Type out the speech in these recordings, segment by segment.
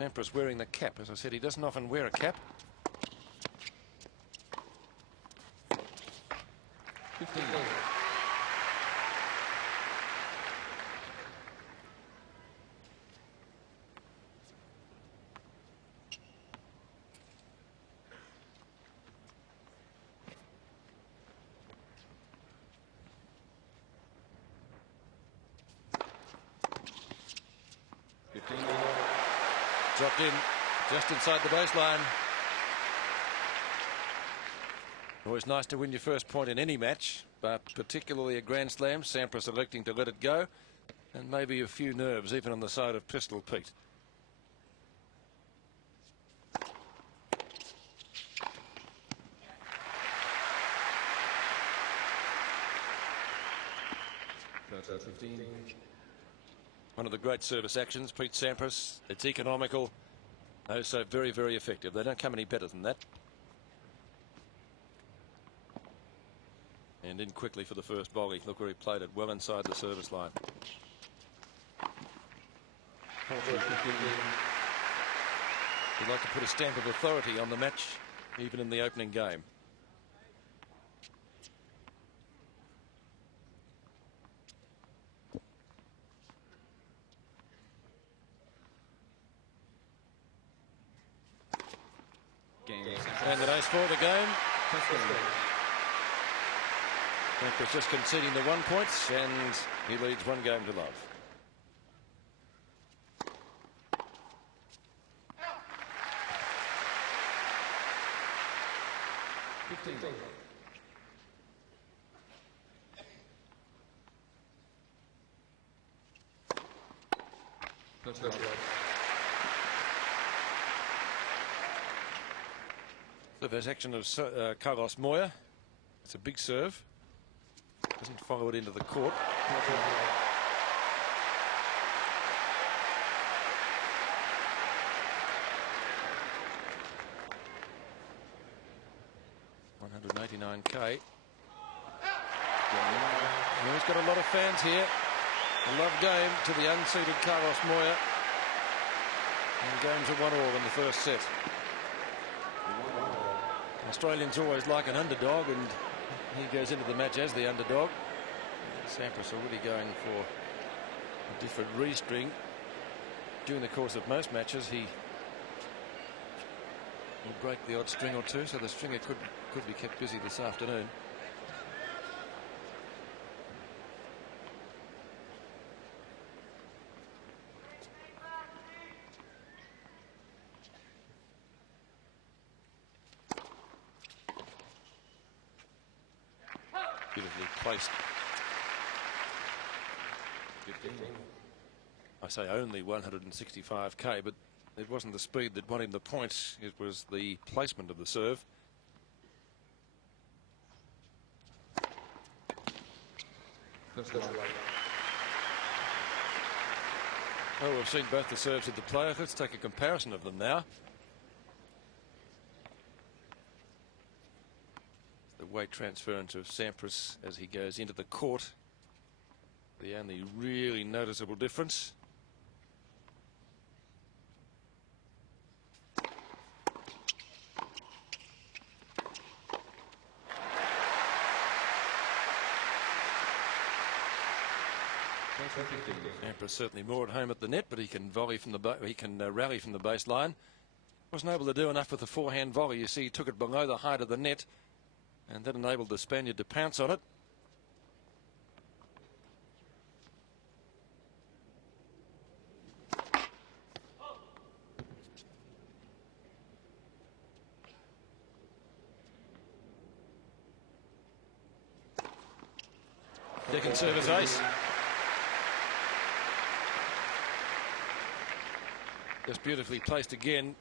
Sampras wearing the cap. As I said, he doesn't often wear a cap. 15. Dropped in just inside the baseline. Always nice to win your first point in any match, but particularly a Grand Slam. Sampras electing to let it go, and maybe a few nerves even on the side of Pistol Pete. One of the great service actions, Pete Sampras. It's economical, so very, very effective. They don't come any better than that. And in quickly for the first volley. Look where he played it, well inside the service line. He'd like to put a stamp of authority on the match, even in the opening game. And the ace for the game. Sampras just conceding the 1 point, and he leads 1 game to love. Service action of Carlos Moya. It's a big serve. Doesn't follow it into the court. $189K. And he's got a lot of fans here. A love game to the unseeded Carlos Moya. And games are 1-1 in the first set. Australians always like an underdog, and he goes into the match as the underdog. Sampras already going for a different restring. During the course of most matches, he will break the odd string or two, so the stringer could be kept busy this afternoon. Beautifully placed. 15. I say only 165K, but it wasn't the speed that won him the points. It was the placement of the serve. Oh, we've seen both the serves of the player. Let's take a comparison of them now. The weight transference of Sampras as he goes into the court. The only really noticeable difference. Sampras certainly more at home at the net, but he can volley from the rally from the baseline. Wasn't able to do enough with the forehand volley. You see, he took it below the height of the net, and that enabled the Spaniard to pounce on it. Second service ace. Just beautifully placed again.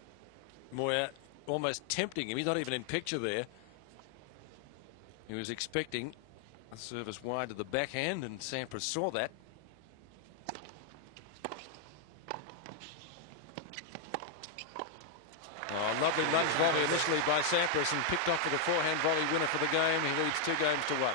Moya almost tempting him. He's not even in picture there. He was expecting a service wide to the backhand, and Sampras saw that. Oh, lovely lunge volley initially by Sampras, and picked off with a forehand volley winner for the game. He leads 2 games to 1.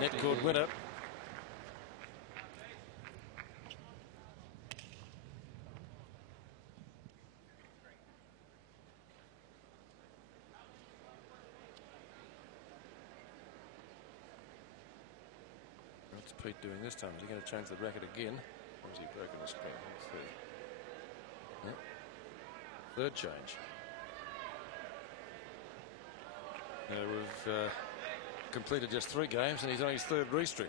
Net court winner. What's Pete doing this time? Is he going to change the racket again? Or has he broken the screen? Third change. We've completed just 3 games and he's on his 3rd restring.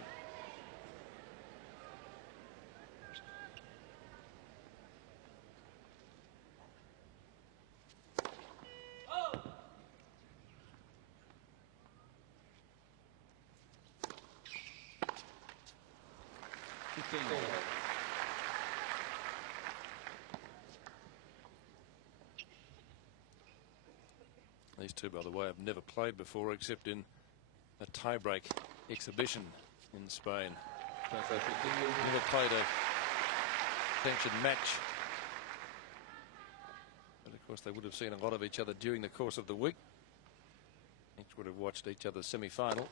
These two, by the way, have never played before except in a tie-break exhibition in Spain. Never played a sanctioned match. But of course they would have seen a lot of each other during the course of the week. Each would have watched each other's semi-final.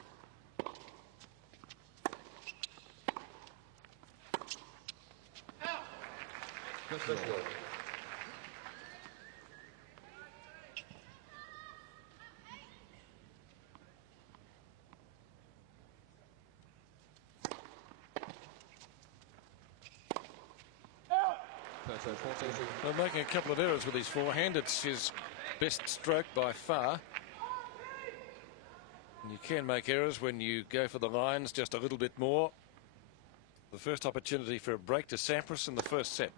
Well, making a couple of errors with his forehand. It's his best stroke by far. And you can make errors when you go for the lines just a little bit more. The first opportunity for a break to Sampras in the first set.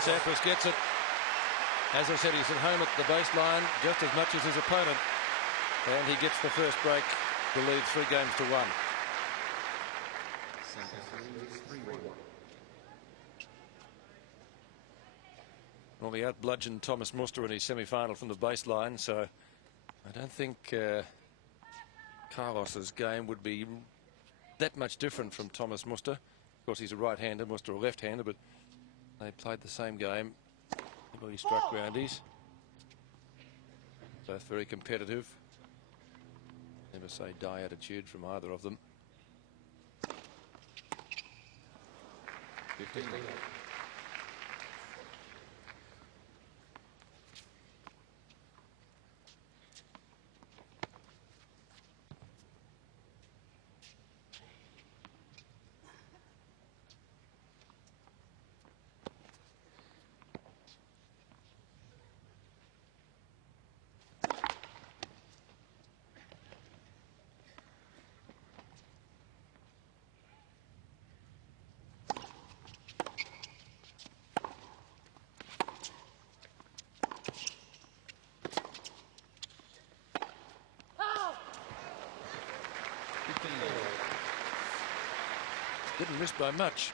Sampras gets it. As I said, he's at home at the baseline just as much as his opponent. And he gets the first break to lead 3 games to 1. Well, he out-bludgeoned Thomas Muster in his semi-final from the baseline, so I don't think Carlos's game would be that much different from Thomas Muster. Of course, he's a right-hander, Muster a left-hander, but they played the same game. He struck roundies. Both very competitive. Never say die attitude from either of them. 15. Didn't miss by much.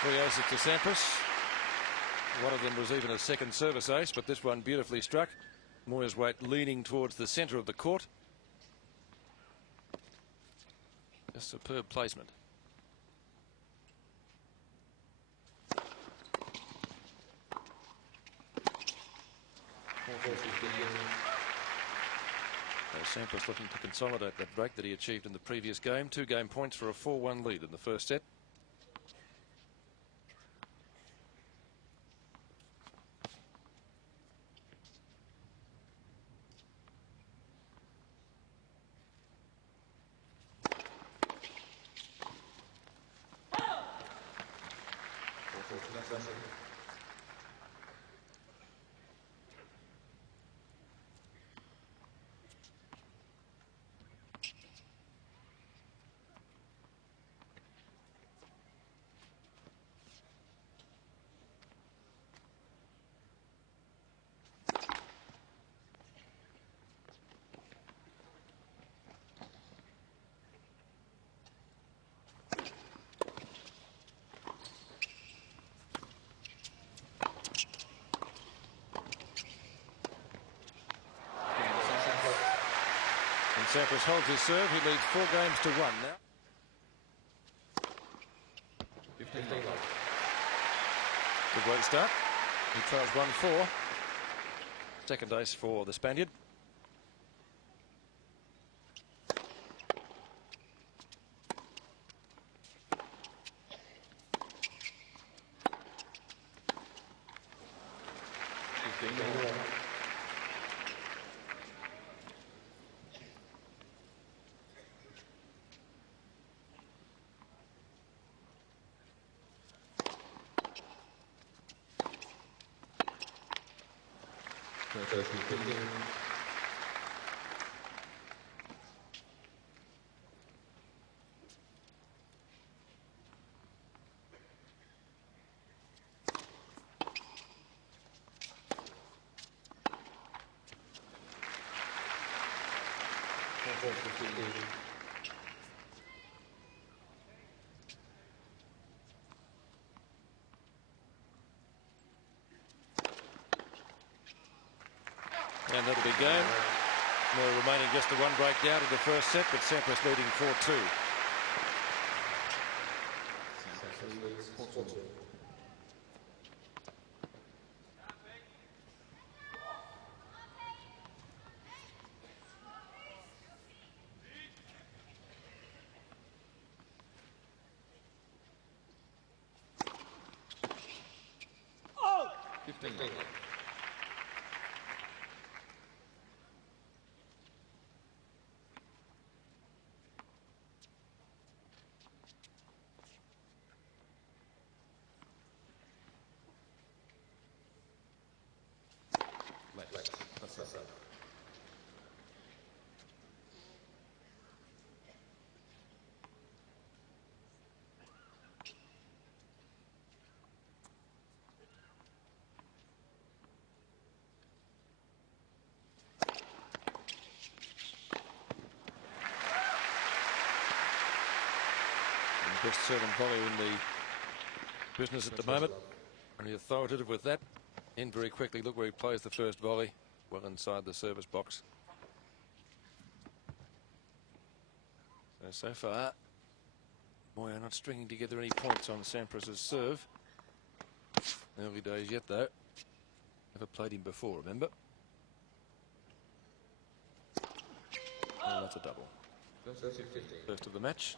Three aces to Sampras. One of them was even a second service ace, but this one beautifully struck. Moya's weight leaning towards the centre of the court. A superb placement. Sampras looking to consolidate that break that he achieved in the previous game. 2 game points for a 4-1 lead in the first set. Sampras holds his serve. He leads 4 games to 1 now. 15. Good way to start. He trails 1-4. Second ace for the Spaniard. And that'll be game. Moya remaining just the 1 break down to the first set, but Sampras leading 4-2. Oh! 15. Best serve and volley in the business at the moment. Only authoritative with that. In very quickly. Look where he plays the first volley. Well inside the service box. So far, Moya not stringing together any points on Sampras' serve. Early days yet, though. Never played him before, remember? And that's a double. First of the match.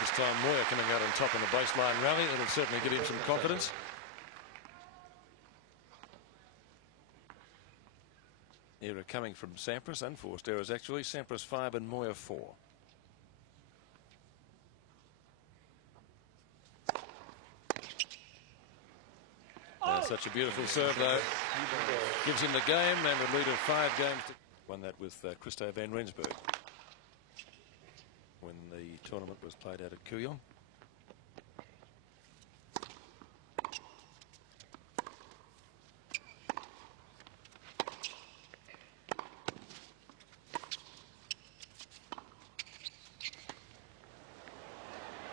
This time Moya coming out on top in the baseline rally. It'll certainly give him some confidence. Error coming from Sampras, unforced errors actually. Sampras 5 and Moya 4. Such a beautiful serve though. Gives him the game and a lead of 5 games. Won that with Christo van Rensburg when the tournament was played out at Kooyong.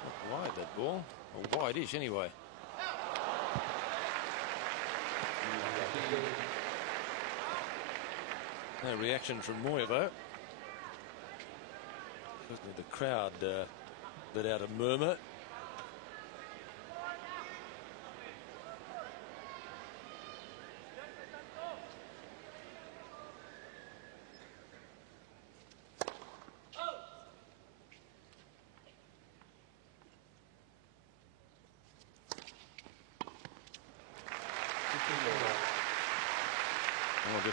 Not wide that ball, or wide-ish anyway. No reaction from Moya though. Certainly the crowd let out a murmur.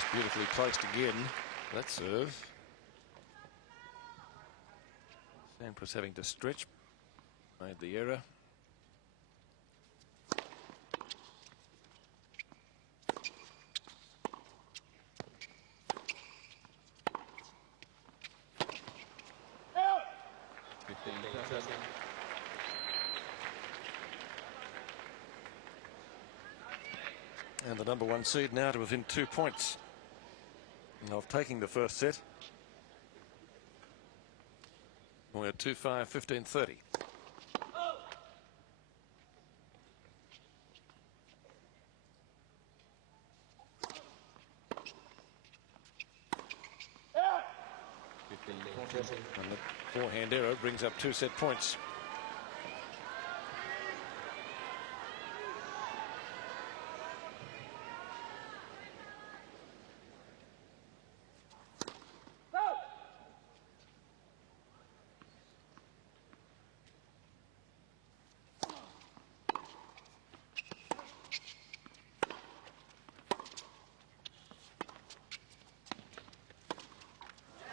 just beautifully placed again. That serve. Sampras having to stretch. Made the error. And the number 1 seed now to within 2 points of taking the first set. We're 2-5, 15-30. And the forehand error brings up 2 set points.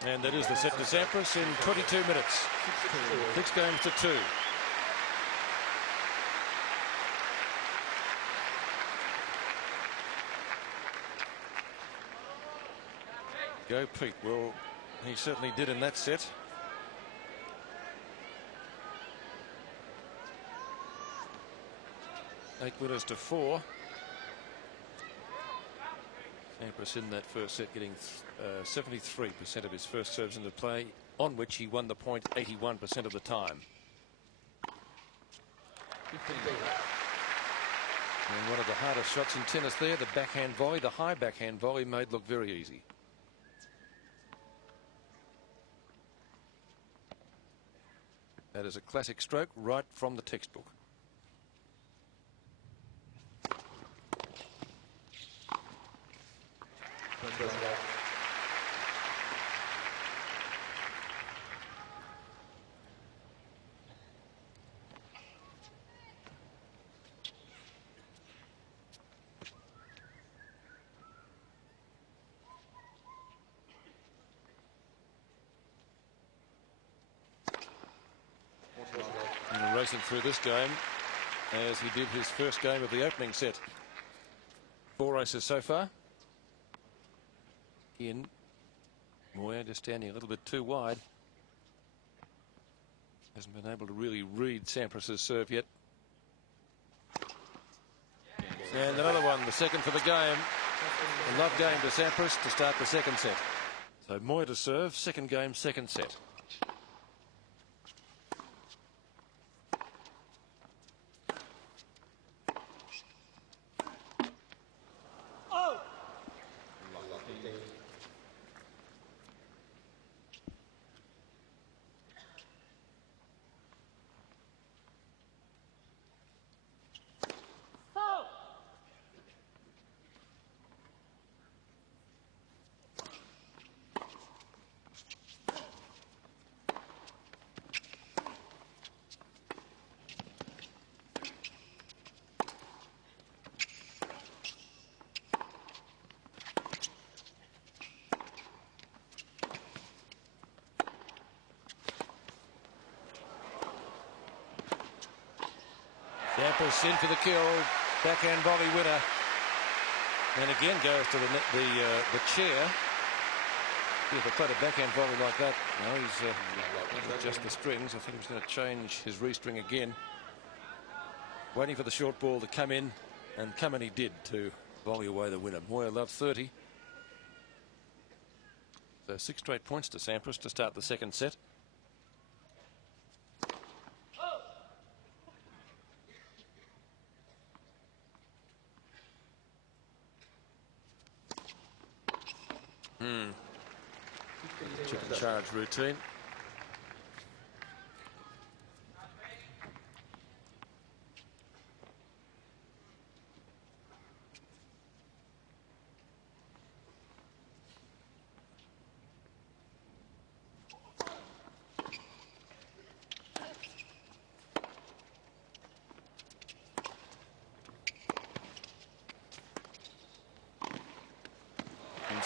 And that is the set to Sampras in 22 minutes. 6 games to 2. Go Pete. Well, he certainly did in that set. Eight winners to 4. Sampras in that first set getting 73% of his first serves into play, on which he won the point 81% of the time. And one of the hardest shots in tennis there, the backhand volley, the high backhand volley, made look very easy. That is a classic stroke right from the textbook. And racing through this game as he did his first game of the opening set. 4 races so far. In Moya just standing a little bit too wide. Hasn't been able to really read Sampras's serve yet. And another one, the second for the game. A love game to Sampras to start the second set. So Moya to serve, second game, second set. Sampras in for the kill, backhand volley winner, and again goes to the chair. If they played a backhand volley like that, no, he's just the strings. I think he's going to change his restring again. Waiting for the short ball to come in, and come in he did to volley away the winner. Moya loved 30. So 6 straight points to Sampras to start the second set. Chicken charge routine.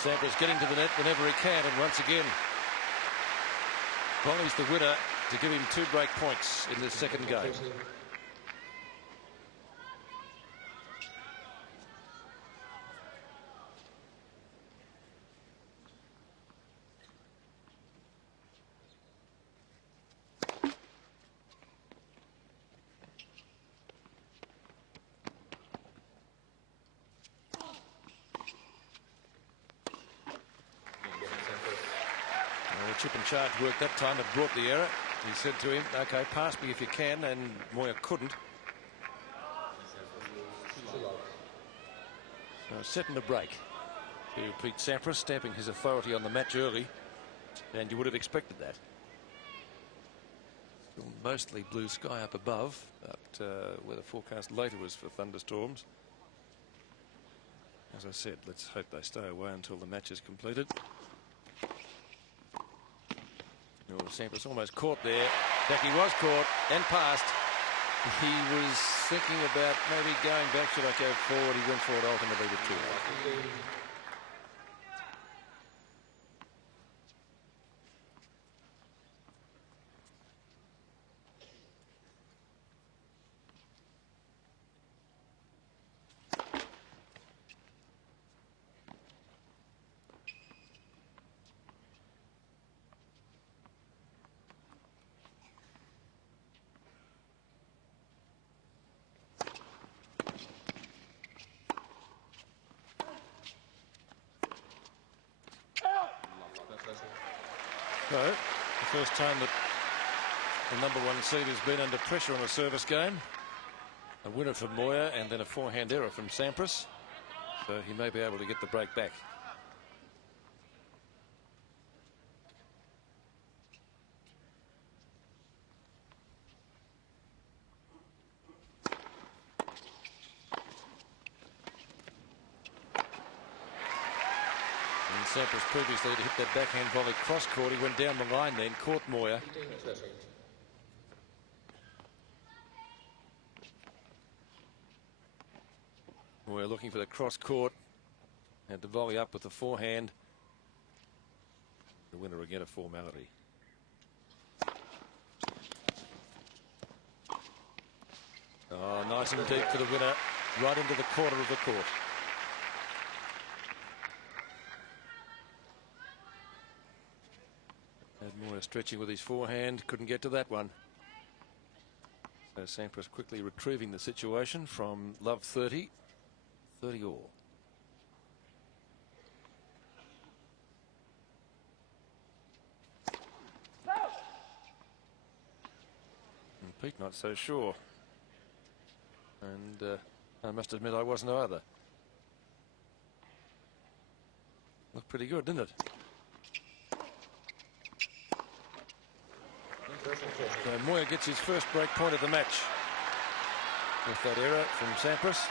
Sampras getting to the net whenever he can, and once again volleys the winner to give him 2 break points in this second game. Chip and charge worked that time. It brought the error. He said to him, "Okay, pass me if you can," and Moya couldn't. So set and a break to Pete Sampras, stamping his authority on the match early, and you would have expected that. Still mostly blue sky up above, but weather forecast later was for thunderstorms. As I said, let's hope they stay away until the match is completed. Sampras almost caught there. Back he was caught and passed. He was thinking about maybe going back. Should I go forward? He went forward ultimately with 2. So, the first time that the #1 seed has been under pressure on a service game. A winner from Moya and then a forehand error from Sampras. So he may be able to get the break back. Sampras previously to hit that backhand volley cross court. He went down the line then, caught Moya. Moya looking for the cross court. Had to volley up with the forehand. The winner again a formality. Oh, nice and deep for the winner. Right into the corner of the court. Moya stretching with his forehand, couldn't get to that one. So Sampras quickly retrieving the situation from love 30 all. And Pete not so sure. And I must admit I wasn't either. Looked pretty good, didn't it? So Moya gets his first break point of the match with that error from Sampras.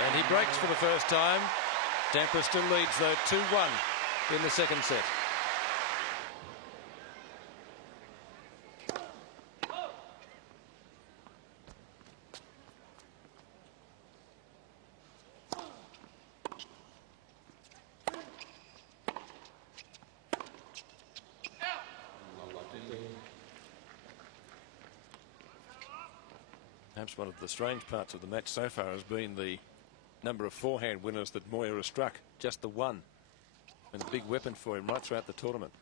And he breaks for the first time. Sampras still leads though 2-1 in the second set. Perhaps one of the strange parts of the match so far has been the number of forehand winners that Moya has struck. Just the one. And a big weapon for him right throughout the tournament.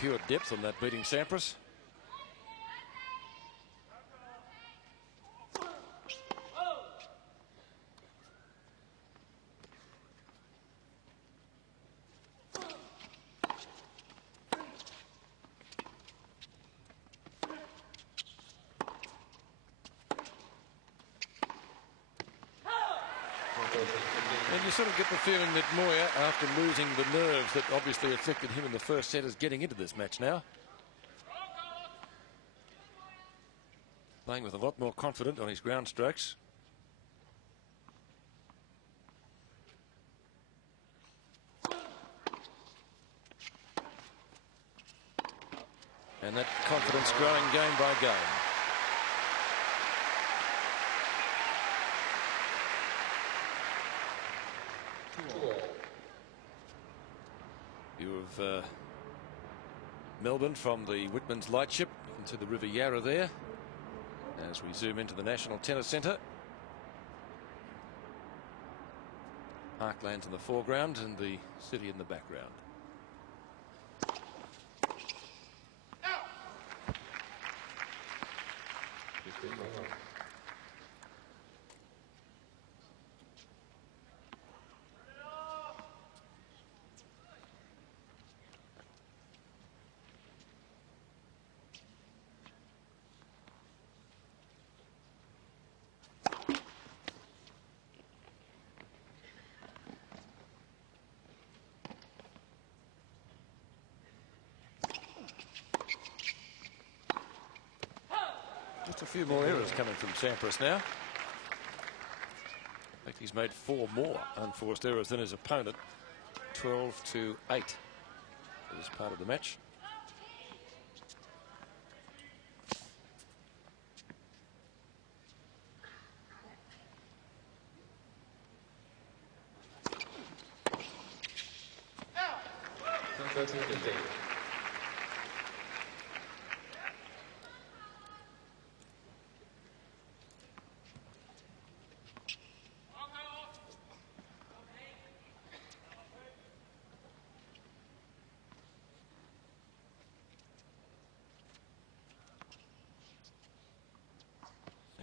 Pure depth on that beating Sampras. And you sort of get the feeling that Moya, after losing the nerves that obviously affected him in the first set, is getting into this match now. Playing with a lot more confidence on his ground strokes. And that confidence growing game by game. View of Melbourne from the Whitman's Lightship into the River Yarra there as we zoom into the National Tennis Centre. Parklands in the foreground and the city in the background. Just a few more errors coming from Sampras now. In fact, he's made 4 more unforced errors than his opponent. 12-8 for this part of the match.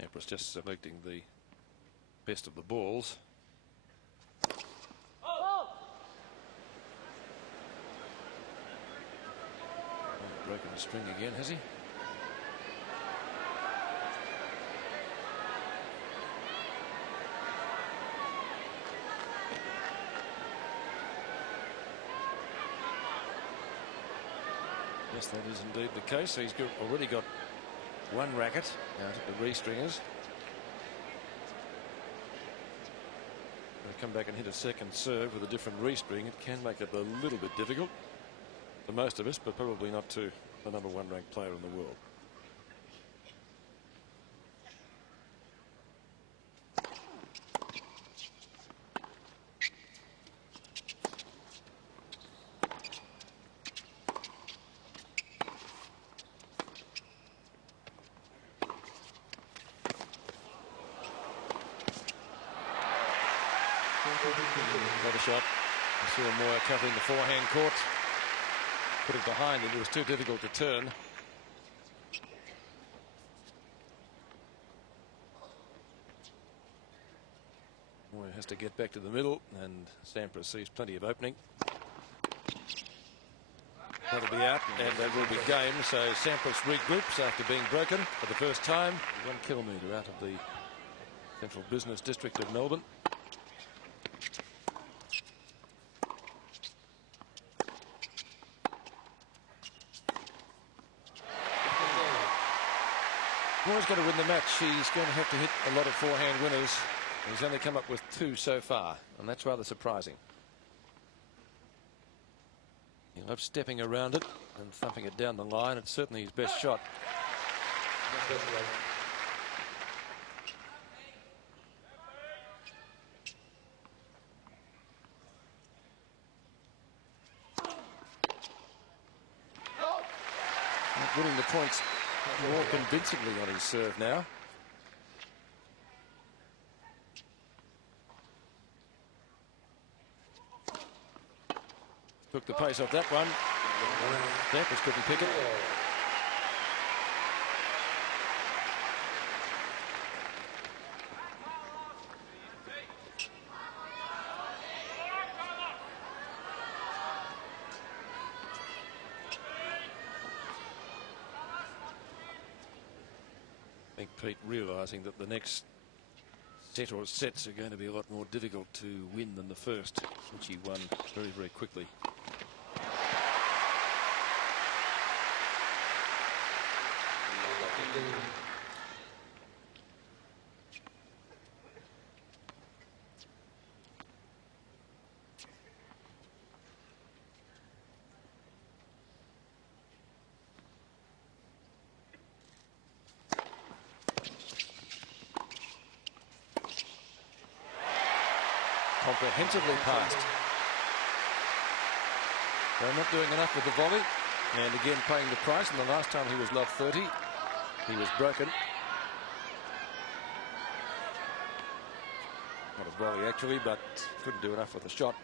Sampras just selecting the best of the balls. Broken the string again, has he? Yes, that is indeed the case. He's already got 1 racket out at the re-stringers. They come back and hit a second serve with a different re-string. It can make it a little bit difficult for most of us, but probably not to the #1 ranked player in the world. Another shot. I saw Moya covering the forehand court. Put it behind him. It was too difficult to turn. Moya has to get back to the middle, and Sampras sees plenty of opening. That'll be out, and that will be game. So Sampras regroups after being broken for the first time. 1 kilometre out of the central business district of Melbourne. Moya's going to win the match. He's going to have to hit a lot of forehand winners. He's only come up with 2 so far, and that's rather surprising. He loves stepping around it and thumping it down the line. It's certainly his best shot. Winning the points more convincingly on his serve now. Took the pace off that one. Sampras couldn't pick it. I think Pete realising that the next set or sets are going to be a lot more difficult to win than the first, which he won very, very quickly. Comprehensively passed. They're not doing enough with the volley, and again paying the price. And the last time he was love 30, he was broken. Not a volley actually, but couldn't do enough with the shot.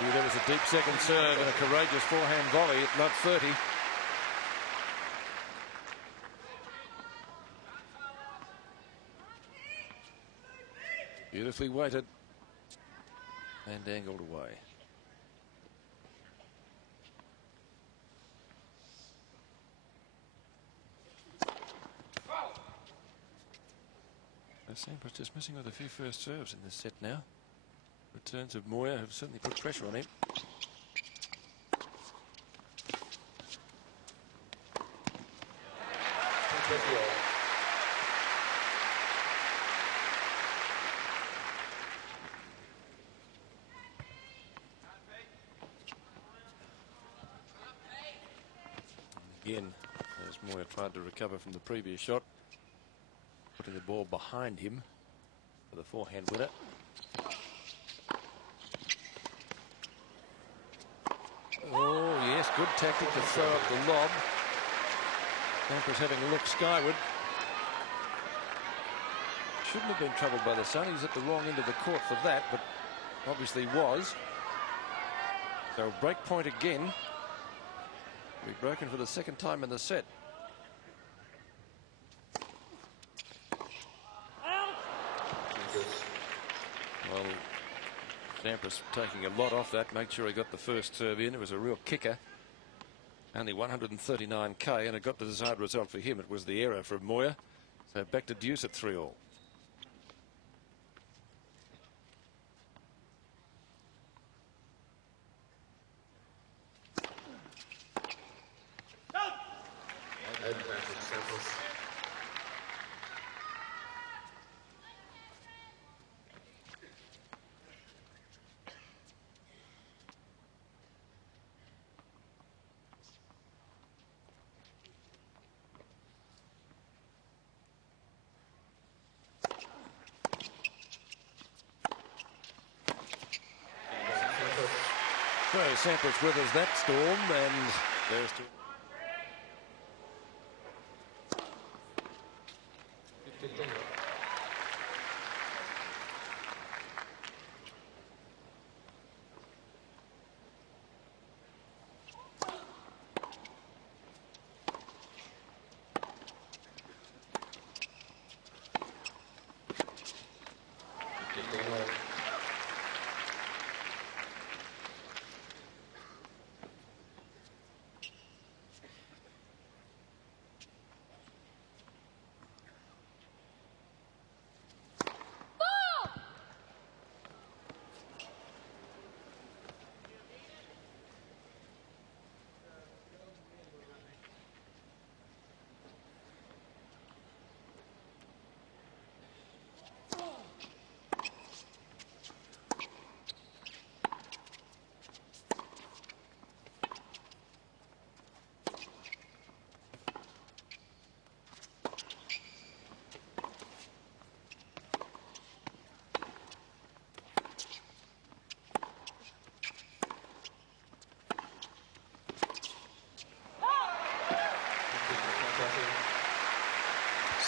There was a deep second serve and a courageous forehand volley at love 30. Beautifully weighted and angled away. Sampras just missing with a few first serves in this set now. Returns of Moya have certainly put pressure on him. Again, as Moya tried to recover from the previous shot, putting the ball behind him for the forehand winner. Oh, yes, good tactic to throw up the lob. Sampras having a look skyward. Shouldn't have been troubled by the sun. He's at the wrong end of the court for that, but obviously was. So break point again. We've broken for the second time in the set. Well, Sampras taking a lot off that, make sure he got the first serve in. It was a real kicker. Only 139k, and it got the desired result for him. It was the error from Moya. So back to deuce at 3-all. So Sampras weathers that storm and goes to...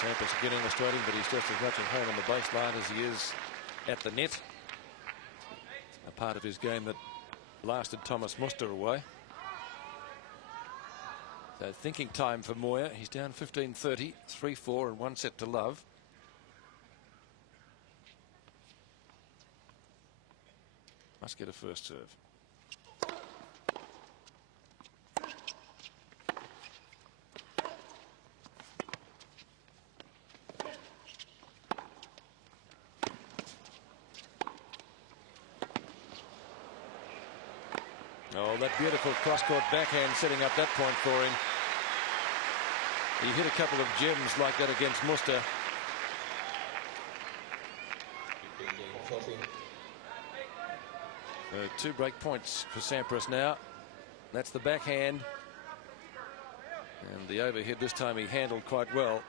Sampras again illustrating, but he's just as much at home on the baseline as he is at the net. A part of his game that blasted Thomas Muster away. So thinking time for Moya. He's down 15-30, 3-4 and 1 set to love. Must get a first serve. Oh, that beautiful cross-court backhand setting up that point for him. He hit a couple of gems like that against Muster. So 2 break points for Sampras now. That's the backhand. And the overhead this time he handled quite well.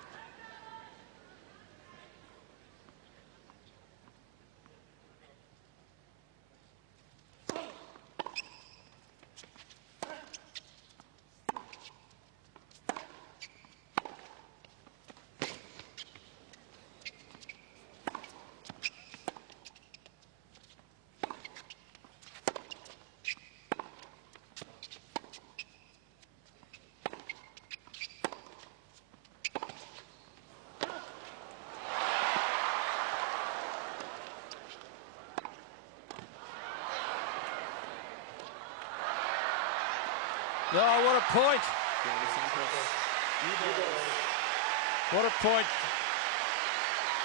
Oh, what a point. What a point.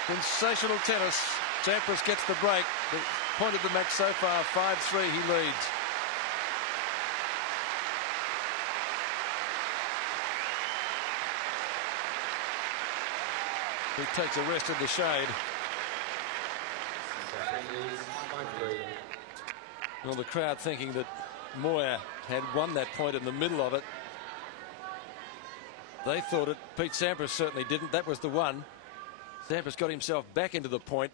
Sensational tennis. Sampras gets the break. The point of the match so far, 5-3, he leads. He takes a rest in the shade. Well, the crowd thinking that Moya had won that point in the middle of it. They thought it. Pete Sampras certainly didn't. That was the one. Sampras got himself back into the point.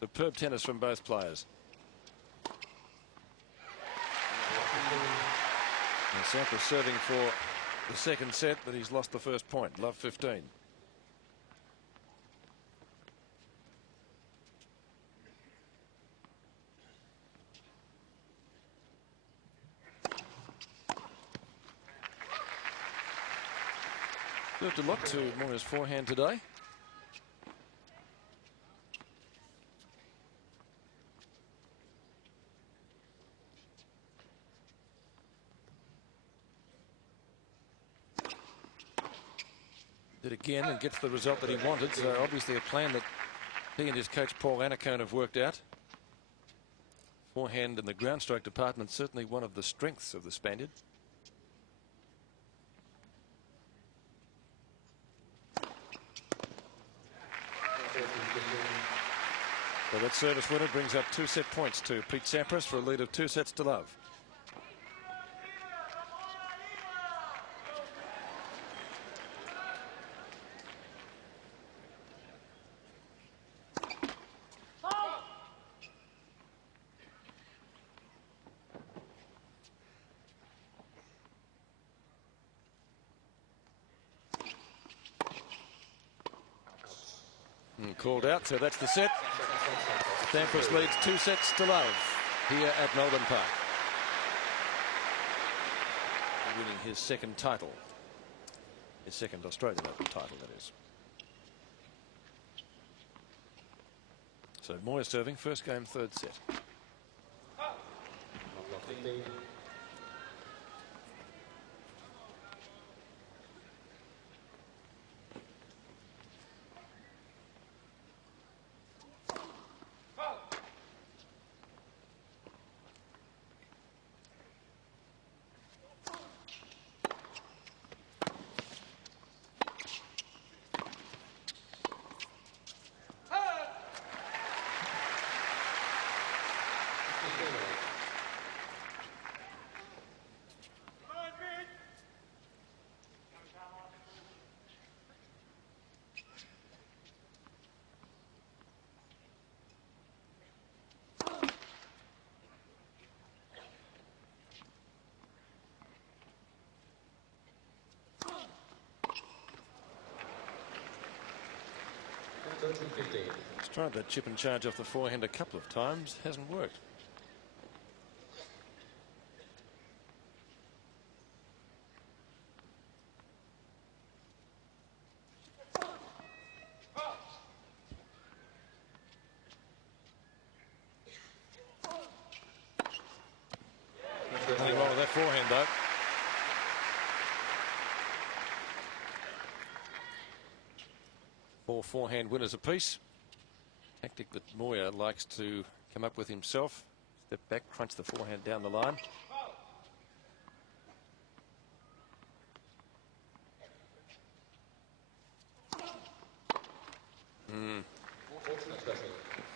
Superb tennis from both players. And Sampras serving for the second set, but he's lost the first point. Love 15. Served a lot to Moya's forehand today. Did again and gets the result that he wanted. So obviously a plan that he and his coach Paul Annacone have worked out. Forehand in the ground stroke department, certainly one of the strengths of the Spaniard. So that service winner brings up 2 set points to Pete Sampras for a lead of 2 sets to love. Called out, so that's the set. Sampras leads 2 sets to love here at Melbourne Park. Winning his second title. His second Australian Open title, that is. So Moya serving, first game, third set. He's tried that chip and charge off the forehand a couple of times. Hasn't worked. though. Four forehand winners apiece. Tactic that Moya likes to come up with himself. Step back, crunch the forehand down the line.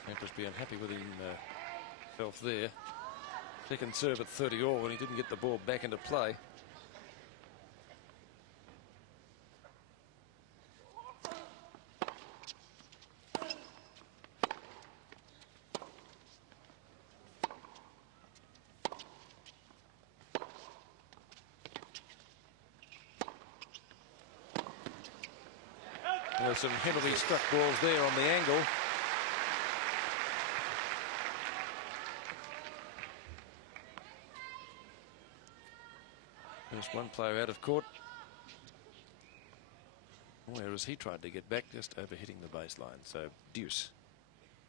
Sampras be unhappy with himself there. Second serve at 30 all when he didn't get the ball back into play. There were some heavily struck balls there on the angle. First one player out of court. Whereas he tried to get back, just overhitting the baseline. So deuce.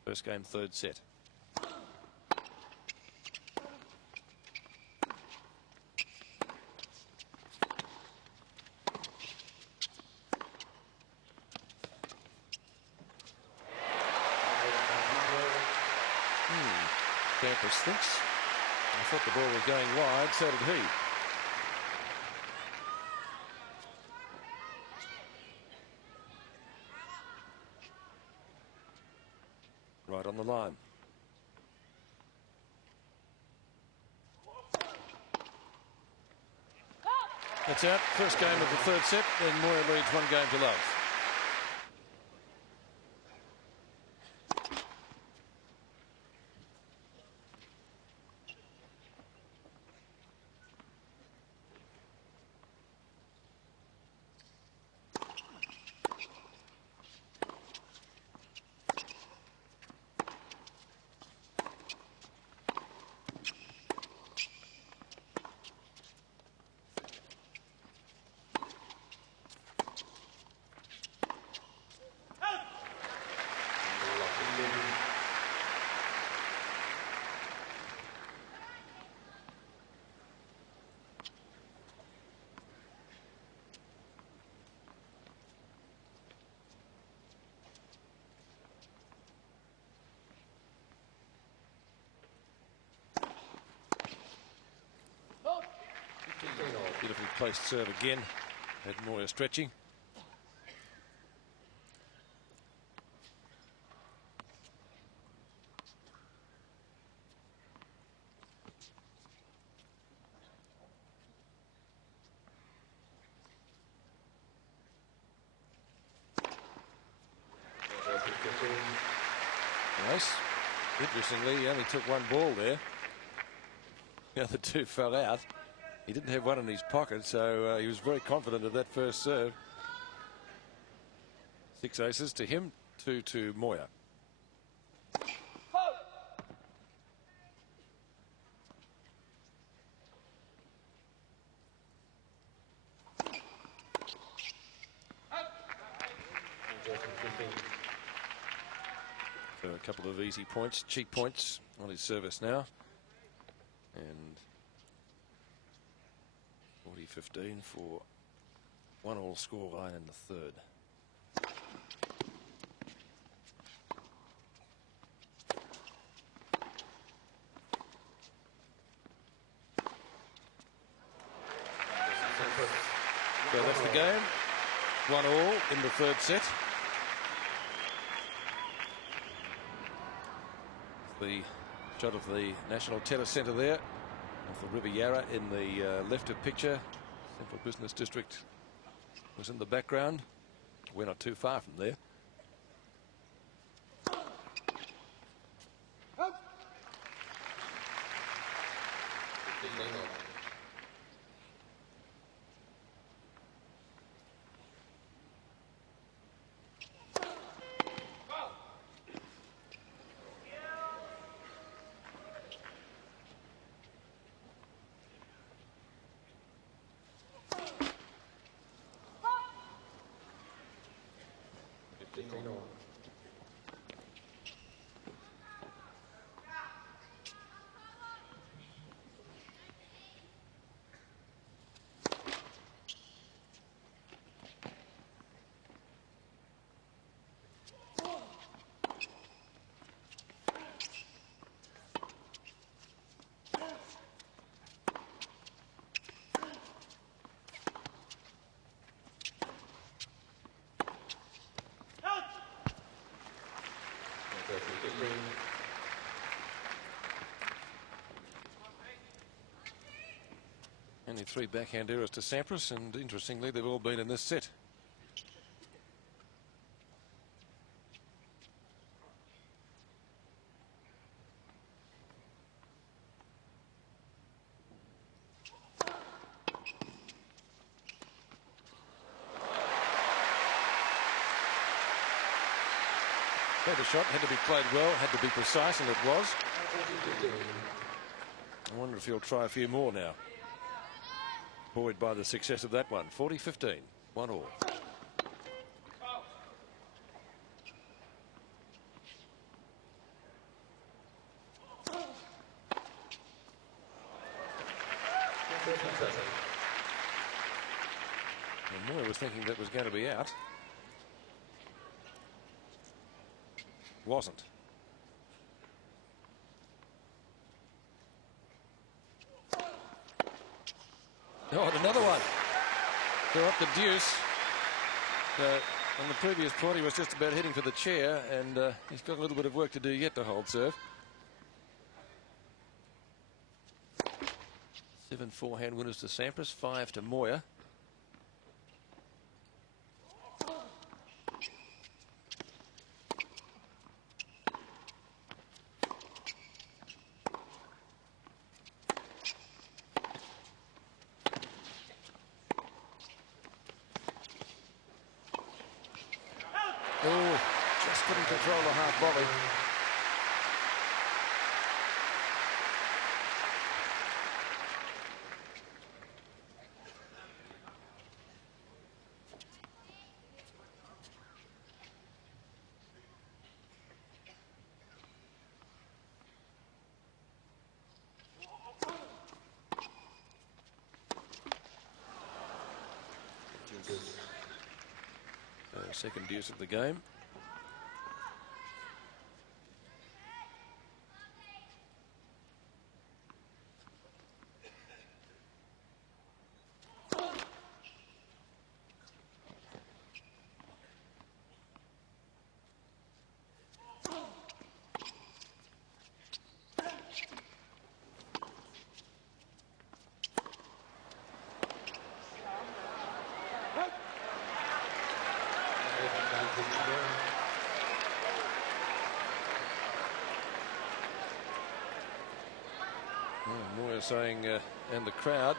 First game, third set. Sampras thinks. I thought the ball was going wide, so did he. Right on the line. That's out. First game of the third set, and Moya leads 1 game to love. Beautifully placed serve again. Had Moya stretching. Nice. Interestingly, he only took 1 ball there. The other 2 fell out. He didn't have one in his pocket, so he was very confident of that first serve. 6 aces to him, 2 to Moya. So a couple of easy points, cheap points on his service now. And 40-15 for 1-all scoreline in the third. So that's the game. 1-all in the third set. The shot of the National Tennis Centre there, of the River Yarra in the left of picture. Central Business District was in the background. We're not too far from there. Only 3 backhand errors to Sampras, and interestingly, they've all been in this set. The shot had to be played well, had to be precise, and it was. I wonder if he'll try a few more now. Buoyed by the success of that one. 40-15, 1-all. And Moya was thinking that was going to be out. Wasn't. Oh, and another one. They're up the deuce. On the previous point, he was just about heading for the chair, and he's got a little bit of work to do yet to hold serve. 7 forehand winners to Sampras, 5 to Moya. Oh, just couldn't control the half volley. Second deuce of the game. Moya saying, and the crowd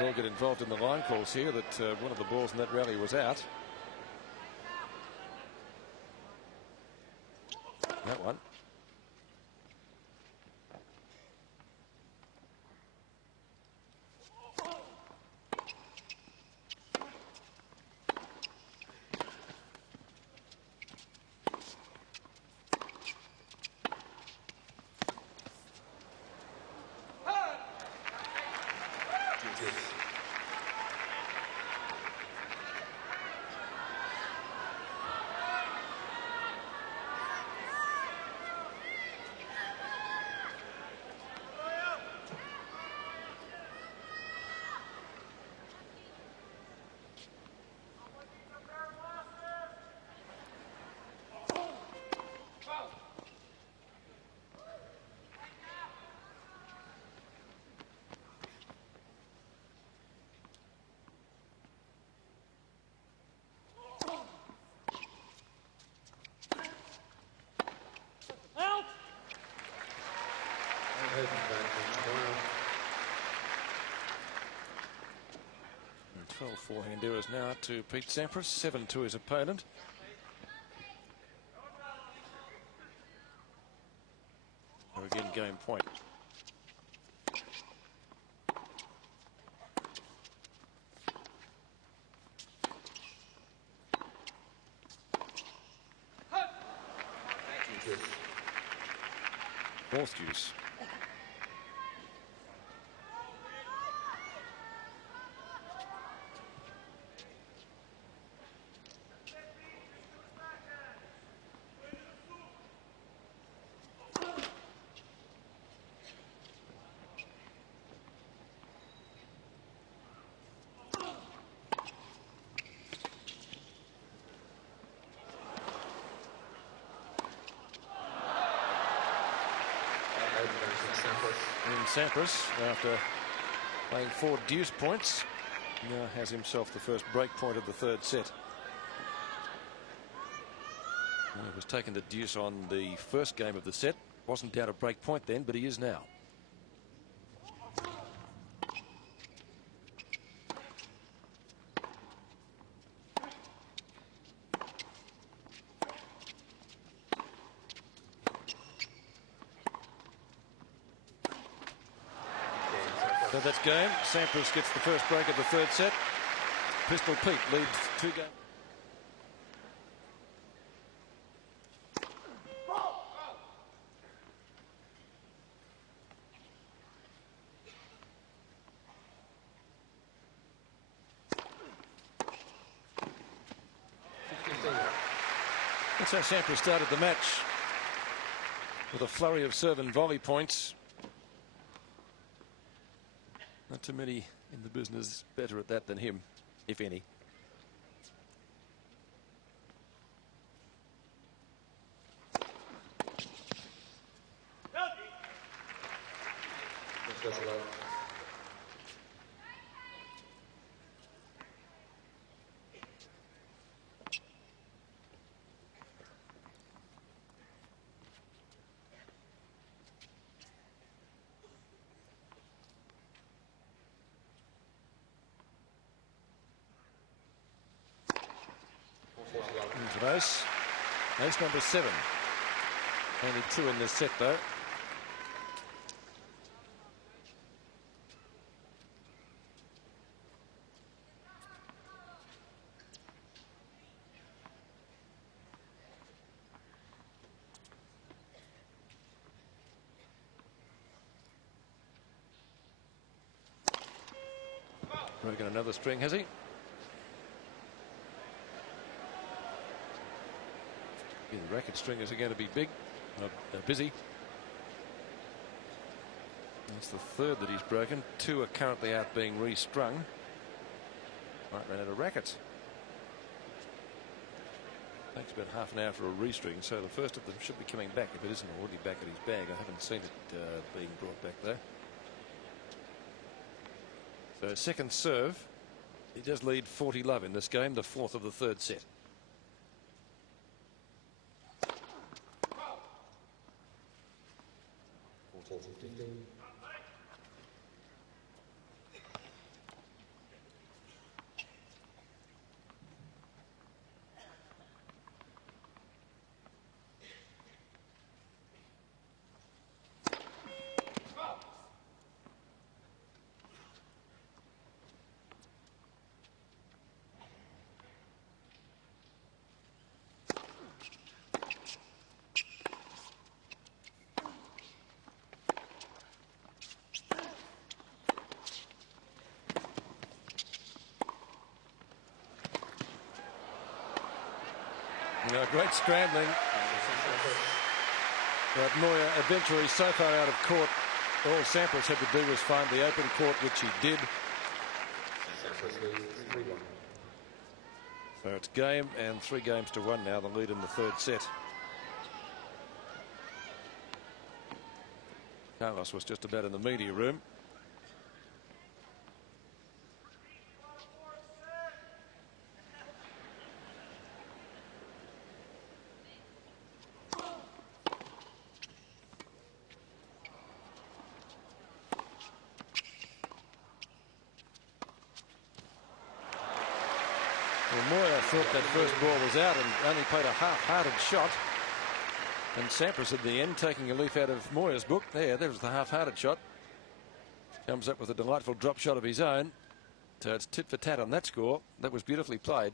all get involved in the line calls here, that one of the balls in that rally was out. That one. And 12 forehand errors now to Pete Sampras, 7 to his opponent. So again, game point. Fourth deuce. And Sampras, after playing 4 deuce points. Now has himself the first break point of the third set. Well, he was taken to deuce on the first game of the set. Wasn't down a break point then, but he is now. So that's game. Sampras gets the first break of the third set. Pistol Pete leads 2 games. That's how Sampras started the match, with a flurry of serve and volley points. Not too many in the business better at that than him, if any. Ace number 7. Only 2 in this set, though. Broken another string, has he? The racket stringers are going to be big, busy. That's the third that he's broken. 2 are currently out being restrung. Might run out of rackets. Takes about half an hour for a restring, so the first of them should be coming back. If it isn't already back at his bag, I haven't seen it being brought back there. So second serve. He does lead 40-love in this game, the 4th of the third set. Great scrambling. But Moya eventually so far out of court, all Sampras had to do was find the open court, which he did. So it's game and 3 games to 1 now, the lead in the third set. Carlos was just about in the media room. Moya thought that first ball was out and only played a half-hearted shot. And Sampras at the end, taking a leaf out of Moya's book. There's the half-hearted shot. Comes up with a delightful drop shot of his own. So it's tit for tat on that score. That was beautifully played.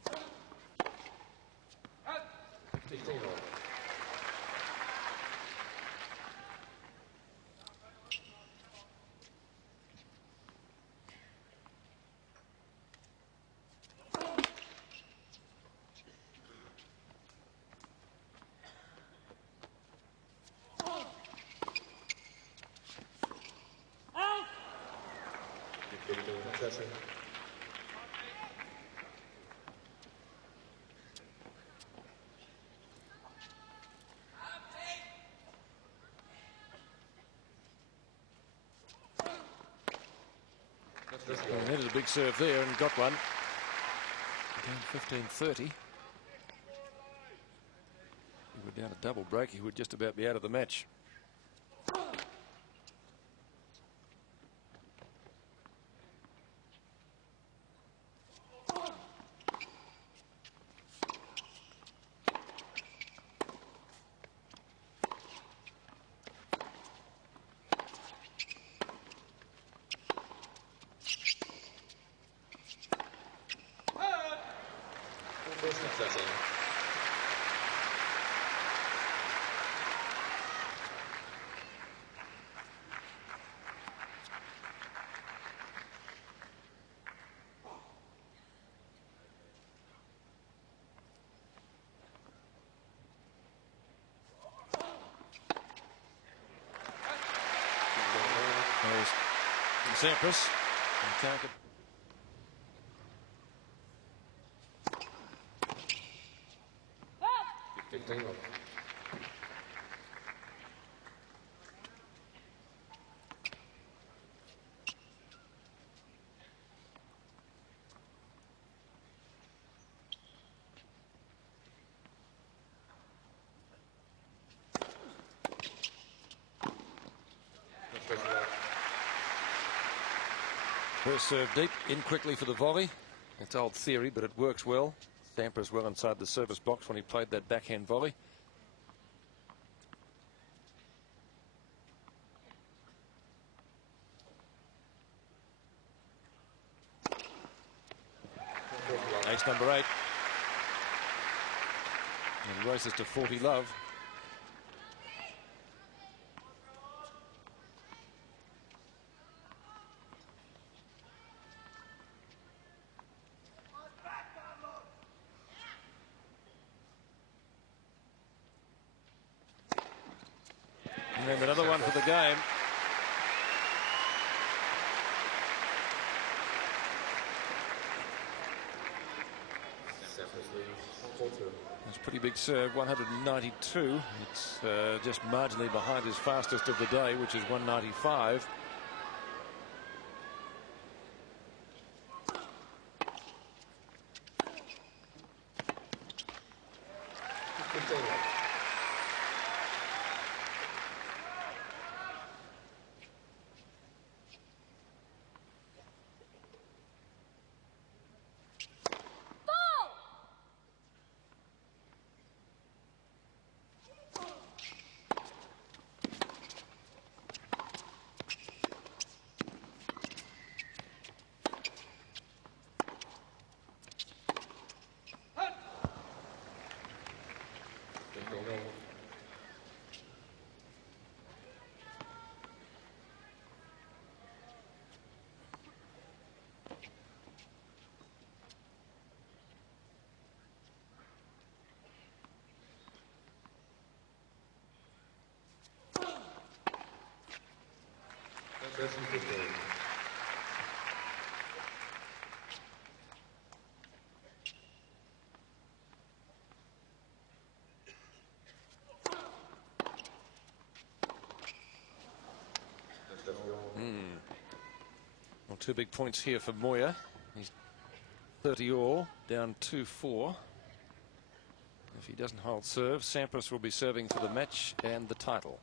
He needed a big serve there and got one. Again, 15-30. If he were down a double break, he would just about be out of the match. Sampras. First serve deep, in quickly for the volley. It's old theory, but it works well. Sampras well inside the service box when he played that backhand volley. Ace number 8. And he races to 40 love. And another one for the game. That's a pretty big serve, 192. It's just marginally behind his fastest of the day, which is 195. Well, 2 big points here for Moya. He's 30 all, down 2-4. If he doesn't hold serve, Sampras will be serving for the match and the title.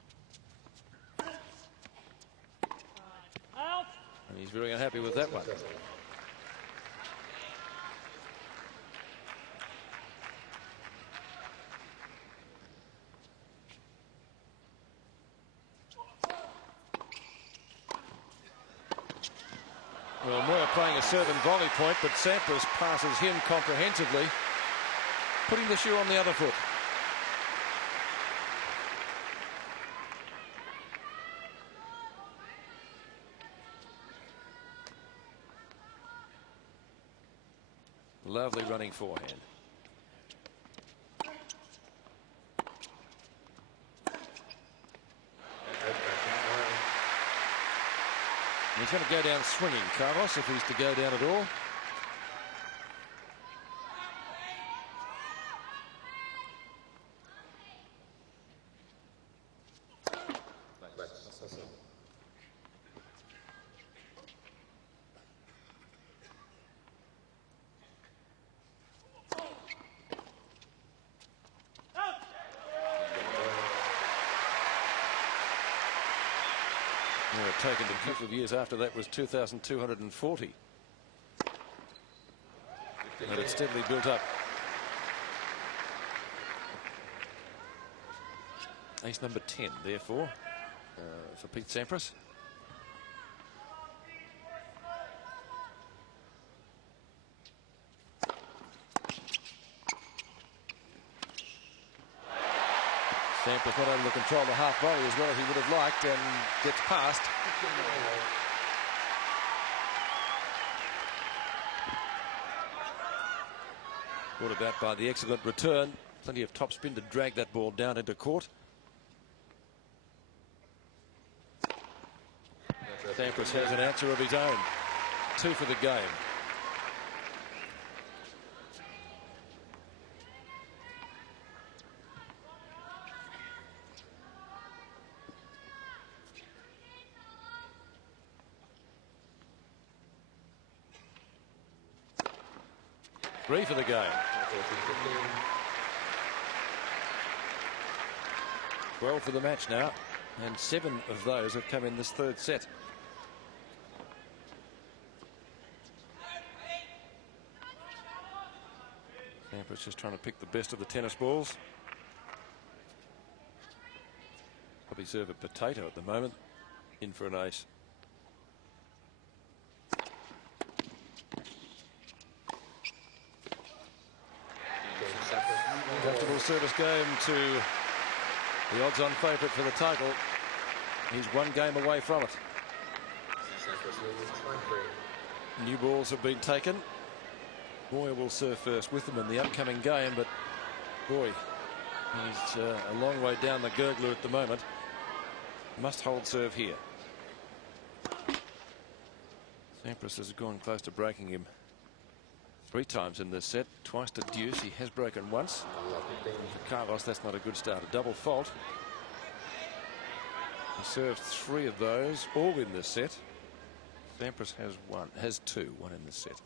And he's very unhappy with that one. Well, Moya playing a serve and volley point, but Sampras passes him comprehensively, putting the shoe on the other foot. Lovely running forehand. He's going to go down swinging, Carlos, if he's to go down at all. taken a couple of years after that was 2,240. And it's steadily built up. Ace number 10, therefore, for Pete Sampras. Sampras not able to control the half volley as well as he would have liked and gets past. Brought about by the excellent return. Plenty of topspin to drag that ball down into court. Sampras has an answer of his own. 2 for the game. Three for the game. 12 for the match now, and 7 of those have come in this third set. Sampras just trying to pick the best of the tennis balls. Probably serve a potato at the moment. In for an ace. Comfortable service game to the odds-on favourite for the title. He's 1 game away from it. New balls have been taken. Moya will serve first with them in the upcoming game, but boy, he's a long way down the gurgler at the moment. Must hold serve here. Sampras has gone close to breaking him 3 times in this set, twice to deuce. He has broken once. For Carlos, that's not a good start. A double fault. He served 3 of those, all in this set. Sampras has 2, 1 in this set.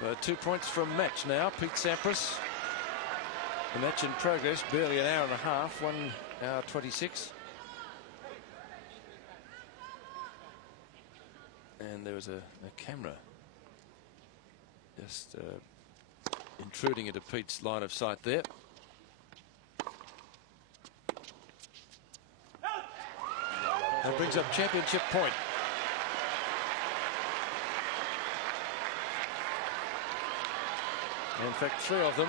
So 2 points from match now. Pete Sampras. The match in progress, barely an hour and a half, 1 hour 26. And there was a camera just intruding into Pete's line of sight there. That brings up championship point. In fact, 3 of them.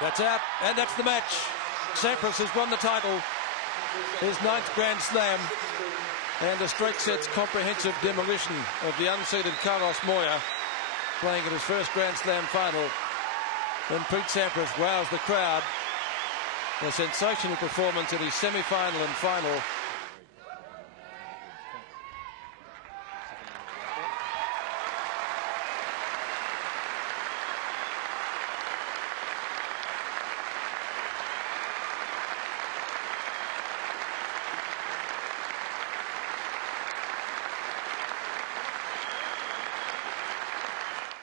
That's out, and that's the match. Sampras has won the title. His 9th Grand Slam, and the straight sets comprehensive demolition of the unseeded Carlos Moya, playing in his first Grand Slam final. And Pete Sampras wows the crowd. A sensational performance in his semi-final and final